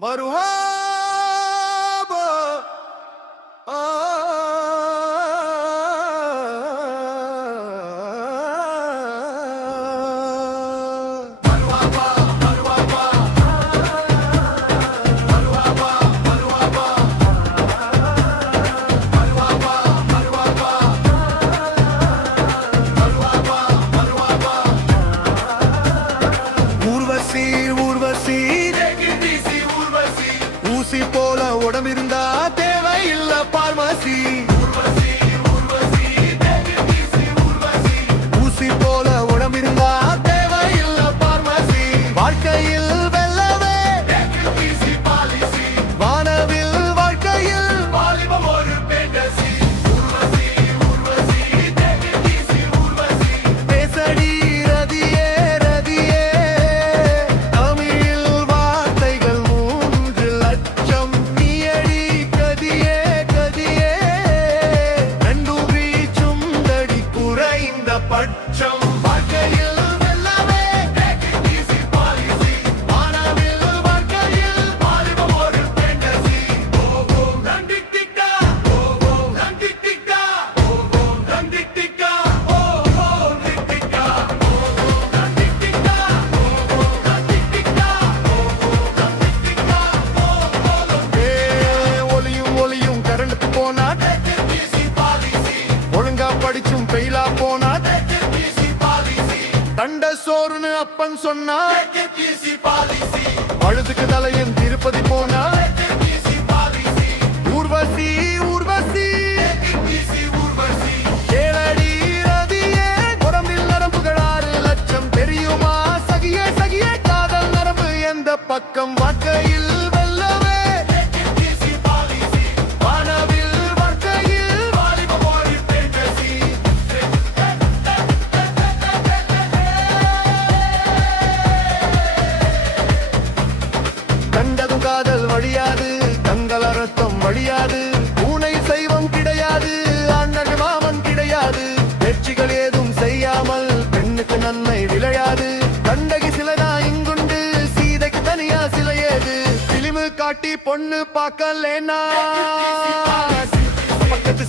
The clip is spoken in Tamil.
மருஹாபா ஊசி போல உடம்பிருந்தா தேவையில்ல பார்மசி. ஊசி போல உடம்பிருந்தா தேவையில்ல பார்மசி. வாழ்க்கையில் வெல்லவே வானவில் வாழ்க்கையில் வாலிபம் ஒரு பேண்டசி. பேசடி ரதியே ரதியே தமிழில் வார்த்தைகள் 3 லட்சம் நீயடி கதியே கதியே ரெண்டும் வீச்சும் தடி குறைந்த பட்சம். வாழ்க்கையில் வெல்லவே வானவில் வாழ்க்கையில் வாலிபம் ஒரு பேண்டசி. ஓம் நந்தி டிக்கா ஓம் நந்தி டிக்கா ஓம் நந்தி டிக்கா ஓம் டிக்கா ஓம் நந்தி டிக்கா ஓம் நந்தி டிக்கா ஓம் நந்தி டிக்கா ஒலியும் ஒலியும் கரண்டுக்கு போனா ஒழுங்கா படிச்சும் பெயிலா போனா தண்ட சோறுன்னு அப்பன் சொன்னா அழுதுக்கு தலையன் திருப்பதி போனா ஊர்வசி ஊர்வசி கேளடி ரதியே உடம்பில் நரம்புகள் 6 லட்சம் தெரியுமா சகியே சகியே காதல் நரம்பு எந்த பக்கம். வாழ்க்கையில் வெல்லவே வானவில் வாழ்க்கையில் வாலிபம் ஒரு பேண்டசி. கண்டதும் காதல் வழியாது கங்கல ரத்தம் வழியாது. பூனை சைவம் கிடையாது அண்ணன் மாமன் கிடையாது. வெற்றிகள் ஏதும் செய்யாமல் பெண்ணுக்கு நன்மை விளையாது. கண்டகி சிலைதா இங்குண்டு சீதைக்கு தனியா சிலை ஏது. பிலிமு காட்டி பொண்ணு பார்க்கலேனா பக்கத்து